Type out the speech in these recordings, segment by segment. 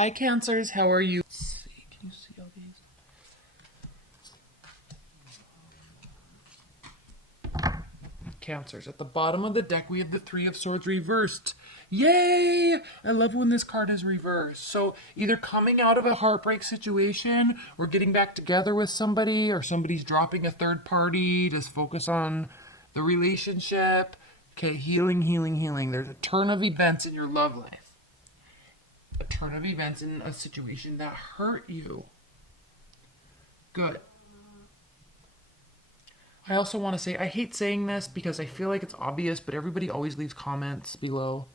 Hi, Cancers. How are you? Let's see. Can you see all these? Cancers. At the bottom of the deck, we have the Three of Swords reversed. Yay! I love when this card is reversed. So either coming out of a heartbreak situation or getting back together with somebody, or somebody's dropping a third party. Just focus on the relationship. Okay, healing, healing, healing. There's a turn of events in your love life. A turn of events in a situation that hurt you. Good. I also want to say, I hate saying this because I feel like it's obvious, but everybody always leaves comments below.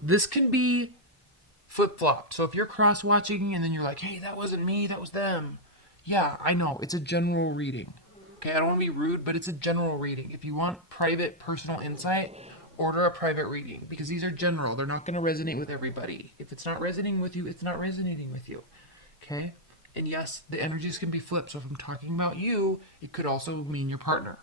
This can be flip-flopped. So if you're cross-watching and then you're like, hey, that wasn't me, that was them. Yeah, I know. It's a general reading. Okay, I don't want to be rude, but it's a general reading. If you want private, personal insight, order a private reading because these are general. They're not going to resonate with everybody. If it's not resonating with you, it's not resonating with you. Okay? And yes, the energies can be flipped. So if I'm talking about you, it could also mean your partner.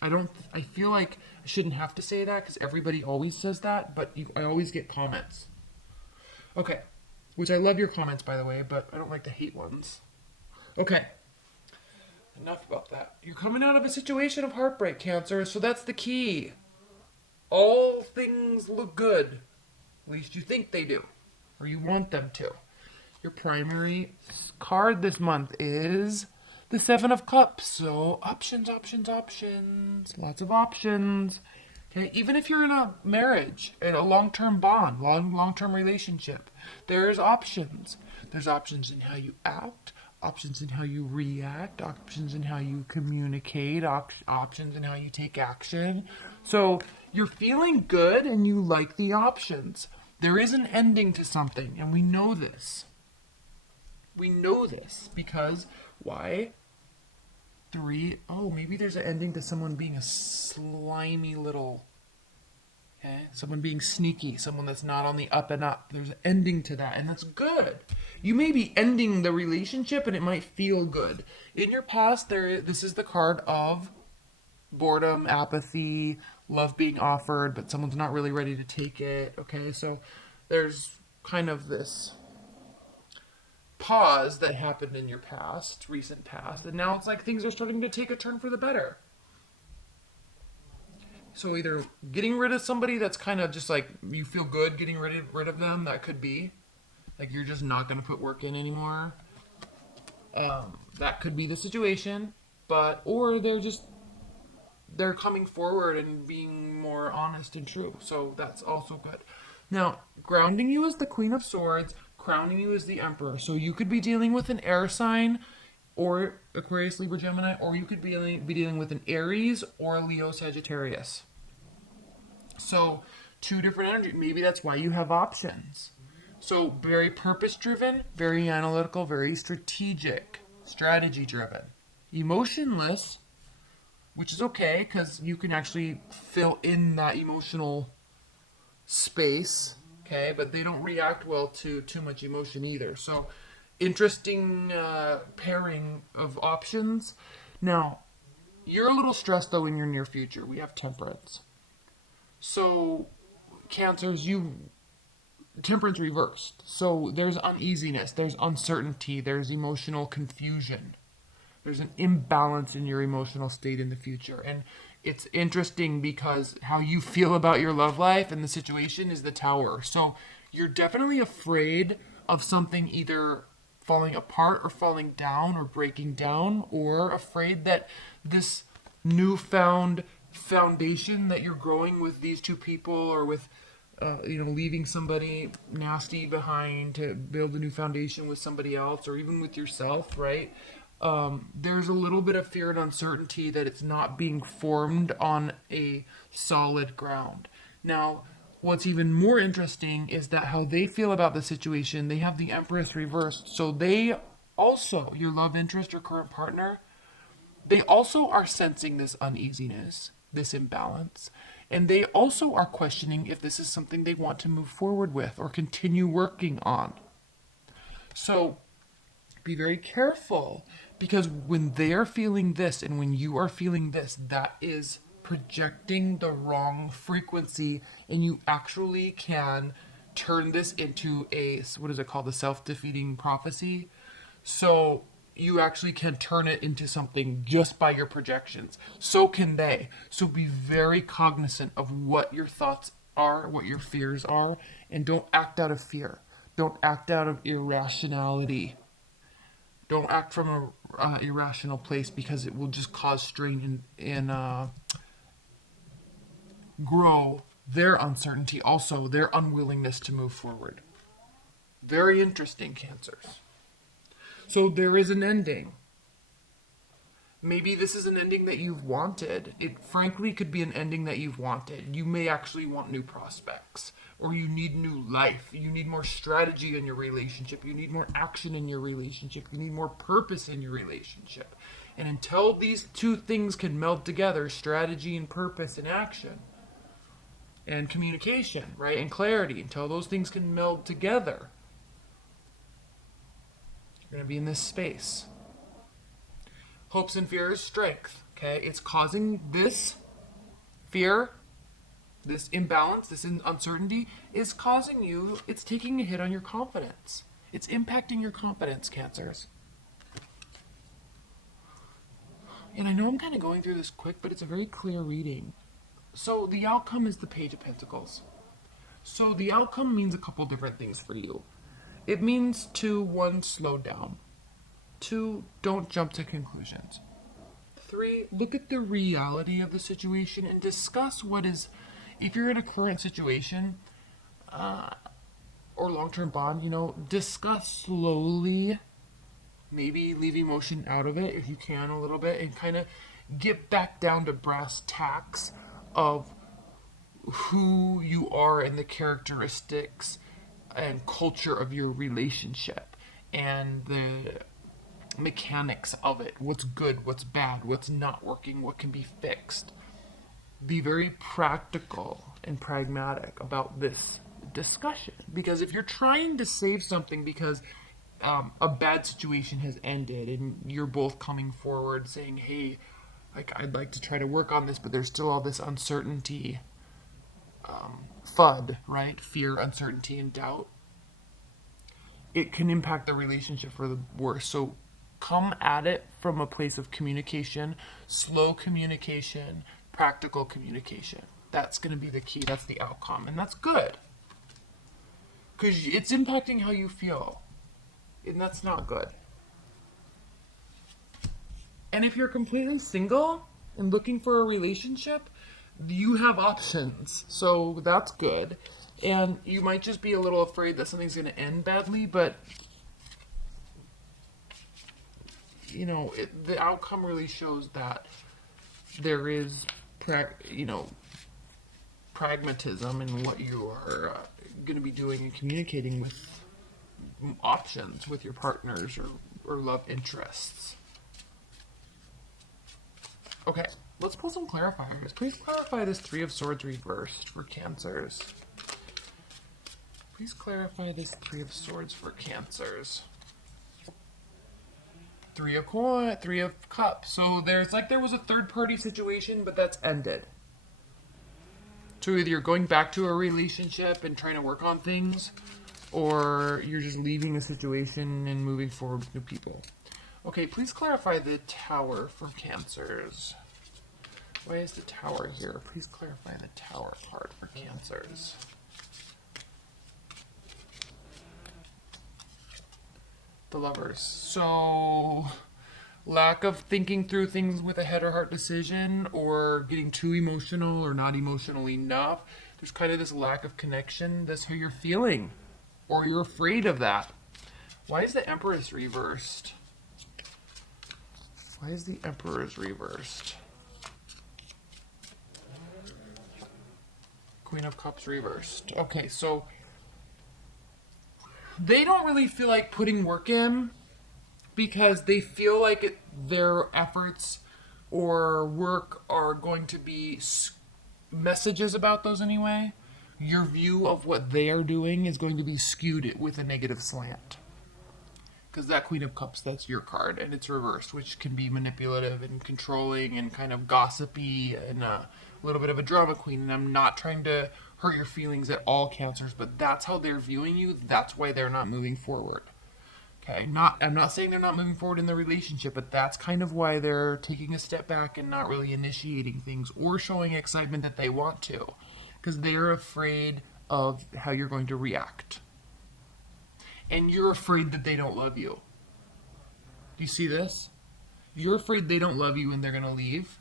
I feel like I shouldn't have to say that because everybody always says that, but I always get comments. Okay. Which I love your comments, by the way, but I don't like the hate ones. Okay. Enough about that. You're coming out of a situation of heartbreak, Cancer, so that's the key. All things look good. At least you think they do. Or you want them to. Your primary card this month is the Seven of Cups. So options, options, options. Lots of options. Okay, even if you're in a marriage, in a long-term bond, long-term relationship, there's options. There's options in how you act, options in how you react, options in how you communicate, options in how you take action. So you're feeling good and you like the options. There is an ending to something, and we know this. We know this because, why? Maybe there's an ending to someone being a slimy little, someone being sneaky, someone that's not on the up and up. There's an ending to that, and that's good. You may be ending the relationship, and it might feel good. In your past, this is the card of boredom, apathy, love being offered, but someone's not really ready to take it, okay? So there's kind of this pause that happened in your past, recent past, and now it's like things are starting to take a turn for the better. So either getting rid of somebody that's kind of just like you feel good getting rid of them, that could be like you're just not going to put work in anymore. That could be the situation, or they're coming forward and being more honest and true. So that's also good. Now, grounding you is the Queen of Swords. Crowning you is the Emperor. So you could be dealing with an air sign or Aquarius, Libra, Gemini, or you could be dealing with an Aries or a Leo, Sagittarius. So two different energies. Maybe that's why you have options. So very purpose-driven, very analytical, very strategic, strategy-driven. Emotionless, which is okay because you can actually fill in that emotional space. Okay, but they don't react well to too much emotion either. So, interesting pairing of options. Now, you're a little stressed though in your near future. We have Temperance. So, Cancers, Temperance reversed. So, there's uneasiness, there's uncertainty, there's emotional confusion. There's an imbalance in your emotional state in the future. And it's interesting because how you feel about your love life and the situation is the Tower. So you're definitely afraid of something either falling apart or falling down or breaking down, or afraid that this newfound foundation that you're growing with these two people, or with leaving somebody nasty behind to build a new foundation with somebody else, or even with yourself, right? There's a little bit of fear and uncertainty that it's not being formed on a solid ground. Now, what's even more interesting is that how they feel about the situation, they have the Empress reversed. So they also, your love interest or current partner, they also are sensing this uneasiness, this imbalance, and they also are questioning if this is something they want to move forward with or continue working on. So be very careful, because when they're feeling this and when you are feeling this, that is projecting the wrong frequency, and you actually can turn this into a, what is it called, a self-defeating prophecy. So you actually can turn it into something just by your projections. So can they. So be very cognizant of what your thoughts are, what your fears are, and don't act out of fear. Don't act out of irrationality. Don't act from a irrational place, because it will just cause strain and grow their uncertainty, also their unwillingness to move forward. Very interesting, Cancers. So there is an ending. Maybe this is an ending that you've wanted. It frankly could be an ending that you've wanted. You may actually want new prospects, or you need new life. You need more strategy in your relationship. You need more action in your relationship. You need more purpose in your relationship. And until these two things can meld together, strategy and purpose and action and communication, right, and clarity, until those things can meld together, you're going to be in this space. Hopes and fears, strength, okay? It's causing this fear, this imbalance, this uncertainty is causing you, it's taking a hit on your confidence. It's impacting your confidence, Cancers. And I know I'm kind of going through this quick, but it's a very clear reading. So the outcome is the Page of Pentacles. So the outcome means a couple different things for you. It means to, 1, slow down. 2, don't jump to conclusions. 3, look at the reality of the situation and discuss what is, if you're in a current situation or long-term bond, discuss slowly, maybe leave emotion out of it if you can a little bit, and kind of get back down to brass tacks of who you are and the characteristics and culture of your relationship and the mechanics of it. What's good, what's bad, what's not working, what can be fixed. Be very practical and pragmatic about this discussion, because if you're trying to save something because a bad situation has ended and you're both coming forward saying, hey, like, I'd like to try to work on this, but there's still all this uncertainty, FUD, right? Fear, uncertainty, and doubt. It can impact the relationship for the worse. So come at it from a place of communication, slow communication, practical communication. That's going to be the key. That's the outcome. And that's good, because it's impacting how you feel. And that's not good. And if you're completely single and looking for a relationship, you have options. So that's good. And you might just be a little afraid that something's going to end badly, but the outcome really shows that there is, pragmatism in what you are going to be doing and communicating with options with your partners or love interests. Okay, let's pull some clarifiers. Please clarify this 3 of Swords reversed for Cancers. Please clarify this 3 of Swords for Cancers. 3 of Cups. So there was a third-party situation, but that's ended. So either you're going back to a relationship and trying to work on things, or you're just leaving a situation and moving forward with new people. Okay, please clarify the Tower for Cancers. Why is the Tower here? Please clarify the Tower card for Cancers. The Lovers. So, lack of thinking through things with a head or heart decision, or getting too emotional or not emotional enough. There's kind of this lack of connection. That's how you're feeling, or you're afraid of that. Why is the Empress reversed? Why is the Emperor's reversed? Queen of Cups reversed. Okay, so they don't really feel like putting work in, because they feel like their efforts or work are going to be messages about those anyway. Your view of what they are doing is going to be skewed with a negative slant. Because that Queen of Cups, that's your card, and it's reversed, which can be manipulative and controlling and kind of gossipy and a little bit of a drama queen. And I'm not trying to hurt your feelings at all, Cancers, but that's how they're viewing you. That's why they're not moving forward. Okay, I'm not saying they're not moving forward in the relationship, but that's kind of why they're taking a step back and not really initiating things or showing excitement that they want to, because they're afraid of how you're going to react. And you're afraid that they don't love you. Do you see this? You're afraid they don't love you and they're going to leave.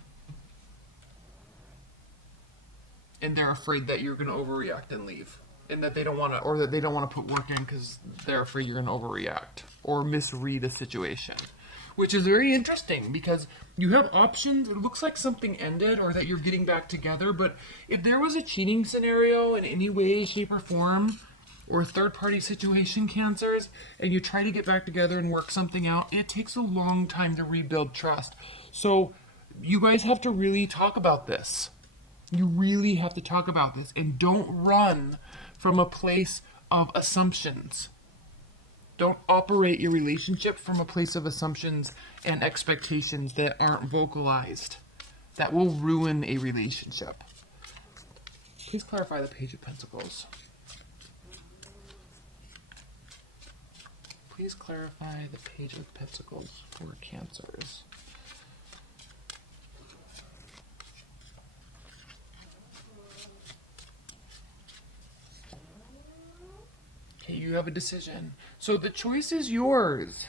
And they're afraid that you're going to overreact and leave. And that they don't want to, or that they don't want to put work in because they're afraid you're going to overreact or misread a situation. Which is very interesting because you have options. It looks like something ended or that you're getting back together. But if there was a cheating scenario in any way, shape, or form, or a third-party situation, Cancers, and you try to get back together and work something out, it takes a long time to rebuild trust. So you guys have to really talk about this. You really have to talk about this, and don't run from a place of assumptions. Don't operate your relationship from a place of assumptions and expectations that aren't vocalized. That will ruin a relationship. Please clarify the Page of Pentacles. Please clarify the Page of Pentacles for Cancers. Okay, you have a decision. So the choice is yours.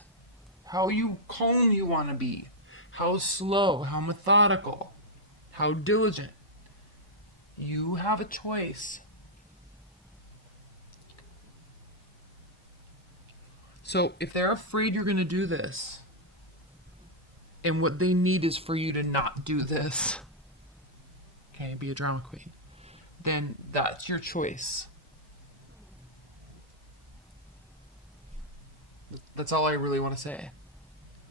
How calm you want to be. How slow, how methodical, how diligent. You have a choice. So if they're afraid you're going to do this, and what they need is for you to not do this, okay, be a drama queen, then that's your choice. That's all I really want to say.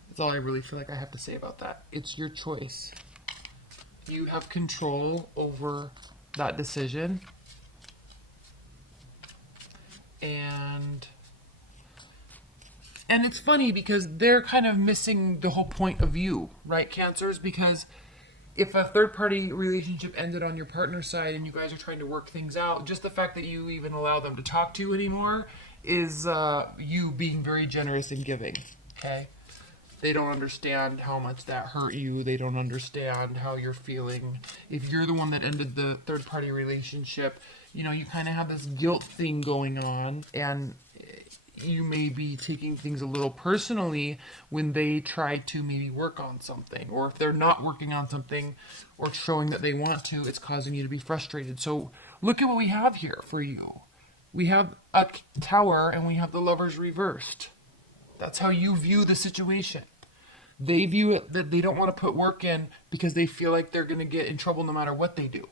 That's all I really feel like I have to say about that. It's your choice. You have control over that decision. And it's funny because they're kind of missing the whole point of you, right, Cancers? Because if a third-party relationship ended on your partner's side and you guys are trying to work things out, just the fact that you even allow them to talk to you anymore is you being very generous and giving, okay? They don't understand how much that hurt you. They don't understand how you're feeling. If you're the one that ended the third-party relationship, you know, you kind of have this guilt thing going on, and you may be taking things a little personally when they try to maybe work on something, or if they're not working on something or showing that they want to, it's causing you to be frustrated. So look at what we have here for you. We have a Tower and we have the Lovers reversed. That's how you view the situation. They view it that they don't want to put work in because they feel like they're going to get in trouble no matter what they do.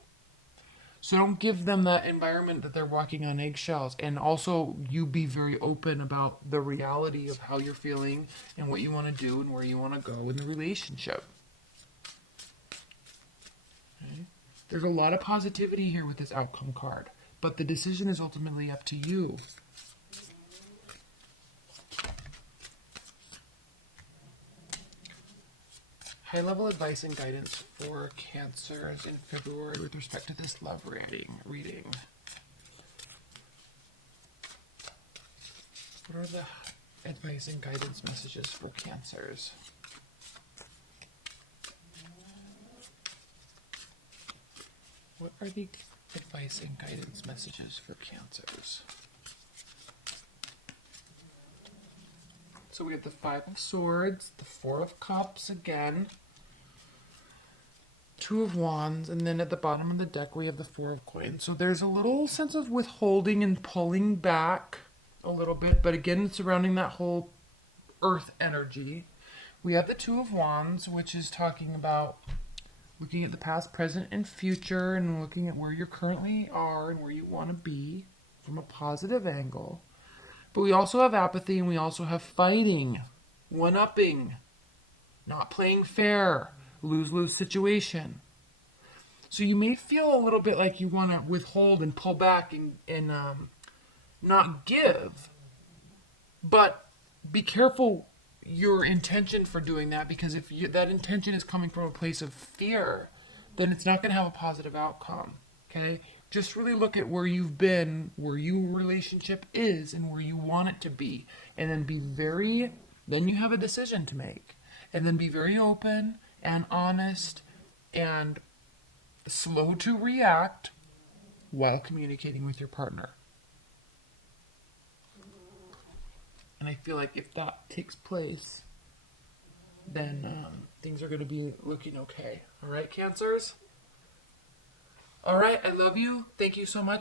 So don't give them that environment that they're walking on eggshells. And also, you be very open about the reality of how you're feeling and what you want to do and where you want to go in the relationship. Okay? There's a lot of positivity here with this outcome card, but the decision is ultimately up to you. High-level advice and guidance for Cancers in February with respect to this love reading. What are the advice and guidance messages for Cancers? What are the advice and guidance messages for Cancers? So we have the Five of Swords, the Four of Cups again, Two of Wands, and then at the bottom of the deck we have the Four of Coins. So there's a little sense of withholding and pulling back a little bit, but again, surrounding that whole earth energy. We have the Two of Wands, which is talking about looking at the past, present, and future, and looking at where you currently are and where you want to be from a positive angle. But we also have apathy, and we also have fighting, one-upping, not playing fair, lose-lose situation. So you may feel a little bit like you want to withhold and pull back and not give. But be careful your intention for doing that, because if that intention is coming from a place of fear, then it's not going to have a positive outcome. Okay? just really look at where you've been, where your relationship is, and where you want it to be. And then then you have a decision to make. And then be very open and honest and slow to react while communicating with your partner. And I feel like if that takes place, then things are going to be looking okay. All right, Cancers? All right, I love you. Thank you so much.